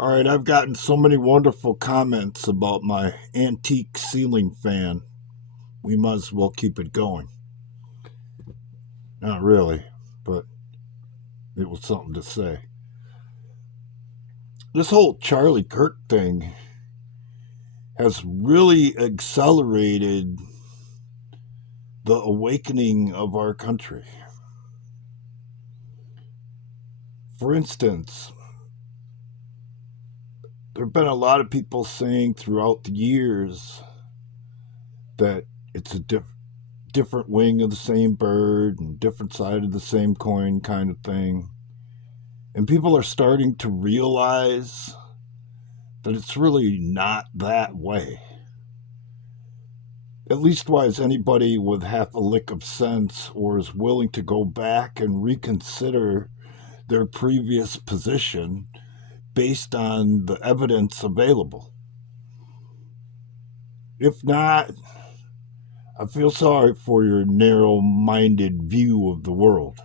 All right, I've gotten so many wonderful comments about my antique ceiling fan. We might as well keep it going. Not really, but it was something to say. This whole Charlie Kirk thing has really accelerated the awakening of our country. For instance, there have been a lot of people saying throughout the years that it's a different wing of the same bird and different side of the same coin kind of thing. And people are starting to realize that it's really not that way. At least why is anybody with half a lick of sense or is willing to go back and reconsider their previous position based on the evidence available? If not, I feel sorry for your narrow-minded view of the world.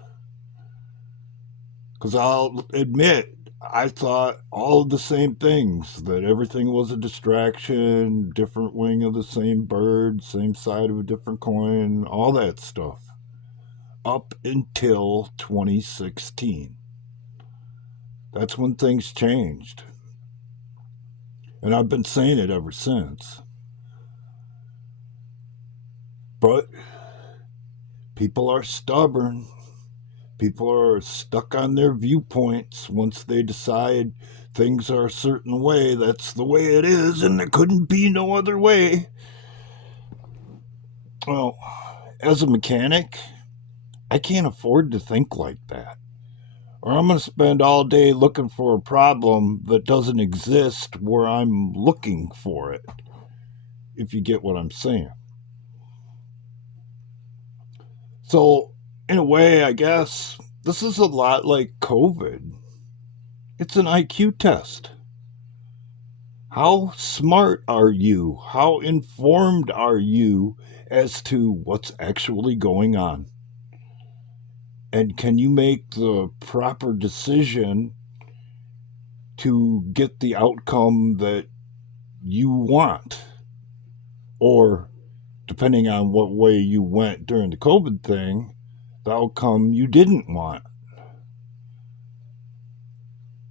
Because I'll admit, I thought all of the same things, that everything was a distraction, different wing of the same bird, same side of a different coin, all that stuff. Up until 2016. That's when things changed. And I've been saying it ever since. But people are stubborn. People are stuck on their viewpoints. Once they decide things are a certain way, that's the way it is, and there couldn't be no other way. Well, as a mechanic, I can't afford to think like that. Or I'm going to spend all day looking for a problem that doesn't exist where I'm looking for it, if you get what I'm saying. So, in a way, I guess, this is a lot like COVID. It's an IQ test. How smart are you? How informed are you as to what's actually going on? And can you make the proper decision to get the outcome that you want? Or, depending on what way you went during the COVID thing, the outcome you didn't want.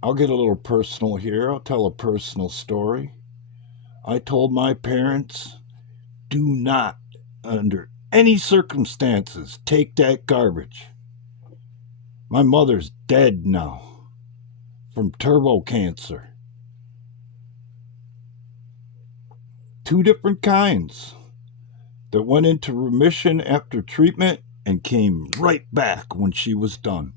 I'll get a little personal here. I'll tell a personal story. I told my parents, do not, under any circumstances, take that garbage. My mother's dead now from turbo cancer. 2 different kinds that went into remission after treatment and came right back when she was done.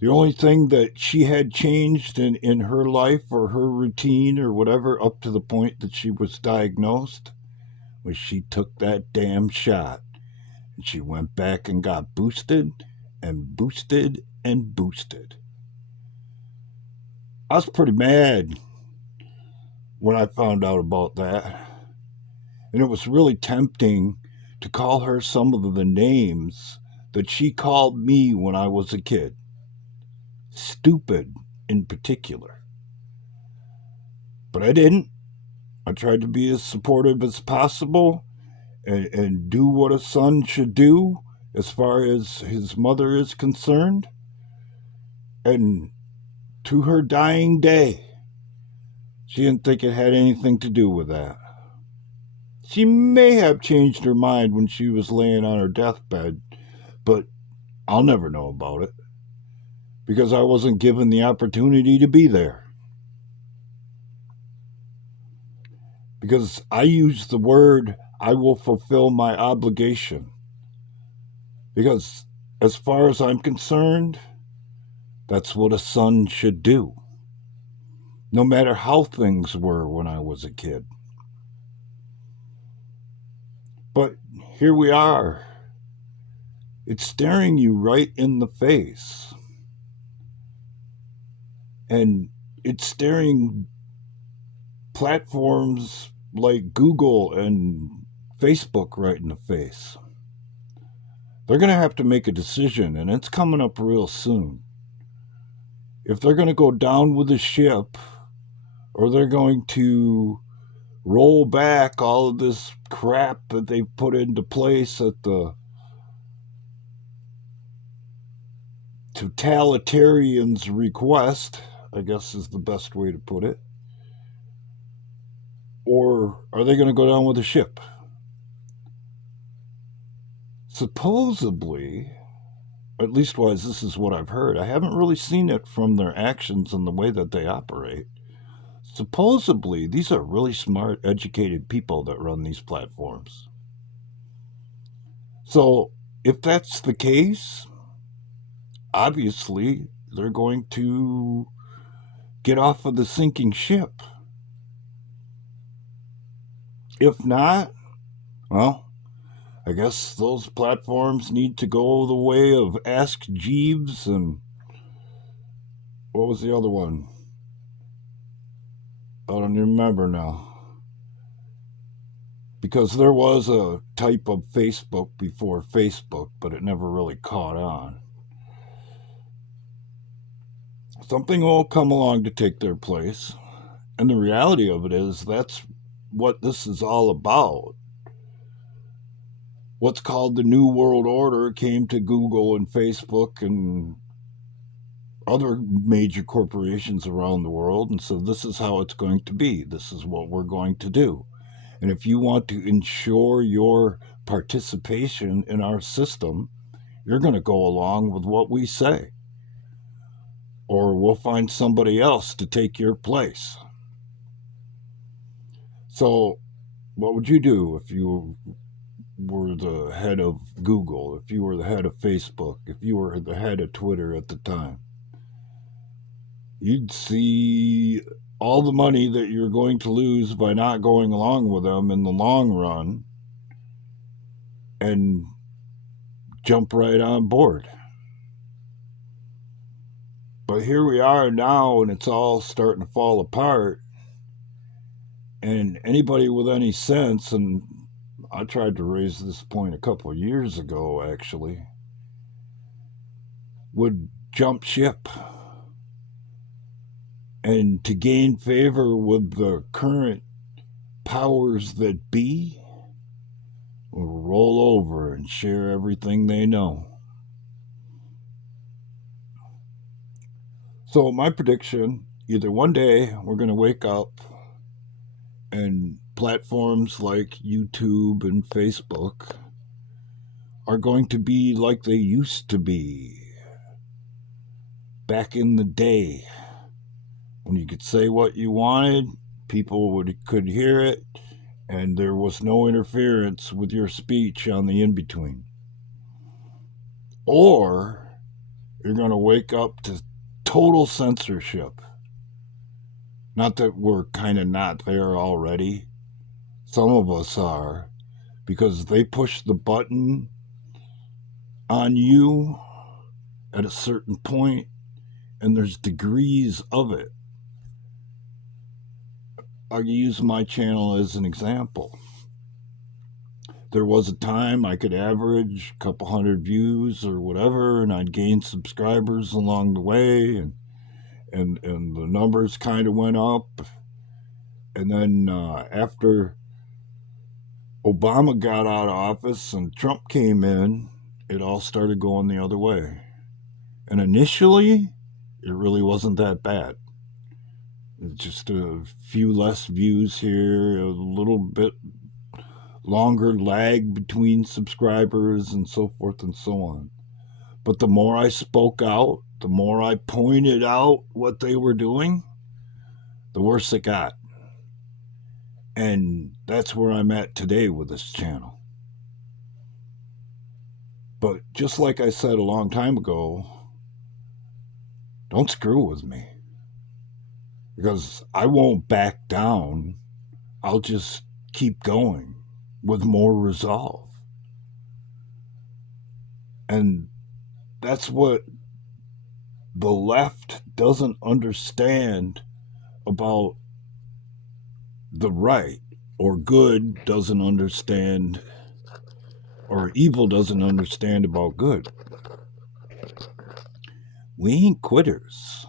The only thing that she had changed in her life or her routine or whatever up to the point that she was diagnosed was she took that damn shot. And she went back and got boosted and boosted and boosted. I was pretty mad when I found out about that. And it was really tempting to call her some of the names that she called me when I was a kid. Stupid in particular. But I didn't. I tried to be as supportive as possible and do what a son should do as far as his mother is concerned. And to her dying day, she didn't think it had anything to do with that. She may have changed her mind when she was laying on her deathbed, but I'll never know about it because I wasn't given the opportunity to be there. Because I use the word, I will fulfill my obligation. Because as far as I'm concerned, that's what a son should do. No matter how things were when I was a kid. But here we are. It's staring you right in the face. And it's staring platforms like Google and Facebook right in the face. They're going to have to make a decision, and it's coming up real soon. if they're going to go down with the ship, or they're going to roll back all of this crap that they've put into place at the totalitarian's request, I guess is the best way to put it, or are they going to go down with the ship? Supposedly, at least wise, this is what I've heard. I haven't really seen it from their actions and the way that they operate. Supposedly, these are really smart, educated people that run these platforms. So, if that's the case, obviously, they're going to get off of the sinking ship. If not, well, I guess those platforms need to go the way of Ask Jeeves and what was the other one? I don't remember now. Because there was a type of Facebook before Facebook, but it never really caught on. Something will come along to take their place. And the reality of it is that's what this is all about. What's called the New World Order came to Google and Facebook and other major corporations around the world and said, this is how it's going to be. This is what we're going to do. And if you want to ensure your participation in our system, you're going to go along with what we say. Or we'll find somebody else to take your place. So, what would you do if you were the head of Google, if you were the head of Facebook, if you were the head of Twitter at the time? You'd see all the money that you're going to lose by not going along with them in the long run and jump right on board. But here we are now, and it's all starting to fall apart. And anybody with any sense, and I tried to raise this point a couple of years ago, actually, would jump ship. And to gain favor with the current powers that be, will roll over and share everything they know. So my prediction, either one day we're going to wake up and platforms like YouTube and Facebook are going to be like they used to be back in the day, when you could say what you wanted, people could hear it, and there was no interference with your speech on the in-between. Or you're going to wake up to total censorship. Not that we're kind of not there already. Some of us are, because they push the button on you at a certain point, and there's degrees of it. I'll use my channel as an example. There was a time I could average a couple hundred views or whatever, and I'd gain subscribers along the way, and the numbers kind of went up. And then after Obama got out of office and Trump came in, it all started going the other way. And initially, it really wasn't that bad. Just a few less views here, a little bit longer lag between subscribers, and so forth and so on. But the more I spoke out, the more I pointed out what they were doing, the worse it got. And that's where I'm at today with this channel. But just like I said a long time ago, don't screw with me. Because I won't back down. I'll just keep going with more resolve. And that's what the left doesn't understand about the right, or good doesn't understand, or evil doesn't understand about good. We ain't quitters.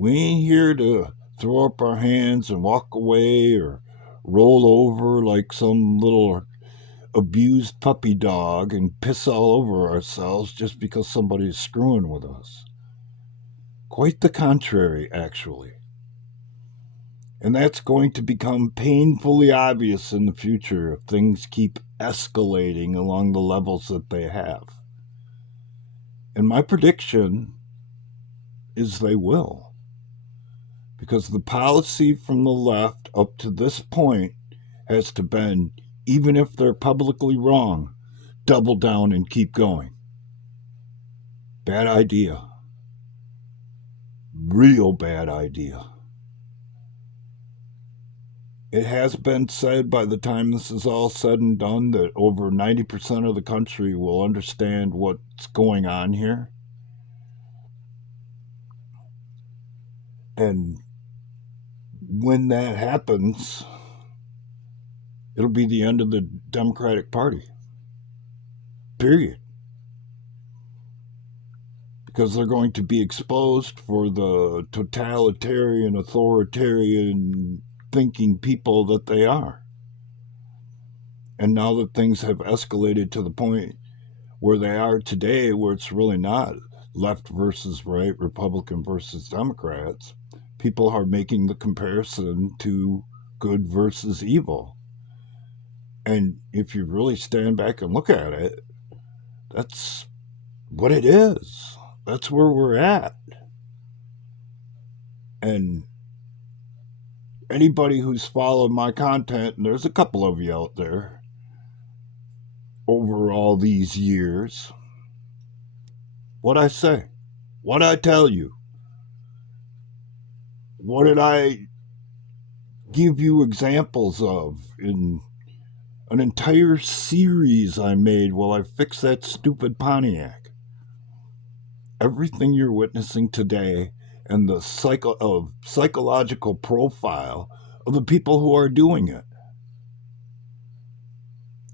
We ain't here to throw up our hands and walk away or roll over like some little abused puppy dog and piss all over ourselves just because somebody's screwing with us. Quite the contrary, actually. And that's going to become painfully obvious in the future if things keep escalating along the levels that they have. And my prediction is they will. Because the policy from the left up to this point has to been, even if they're publicly wrong, double down and keep going. Bad idea. Real bad idea. It has been said by the time this is all said and done that over 90% of the country will understand what's going on here. And when that happens, it'll be the end of the Democratic Party. Period. Because they're going to be exposed for the totalitarian, authoritarian thinking people that they are. And now that things have escalated to the point where they are today, where it's really not left versus right, Republican versus Democrats, people are making the comparison to good versus evil. And if you really stand back and look at it, that's what it is. That's where we're at. And anybody who's followed my content, and there's a couple of you out there over all these years, what I say, what I tell you, what did I give you examples of in an entire series I made while I fixed that stupid Pontiac? Everything you're witnessing today and the psychological profile of the people who are doing it.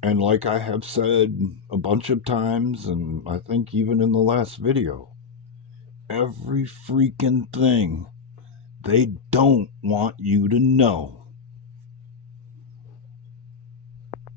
And like I have said a bunch of times, and I think even in the last video, every freaking thing they don't want you to know.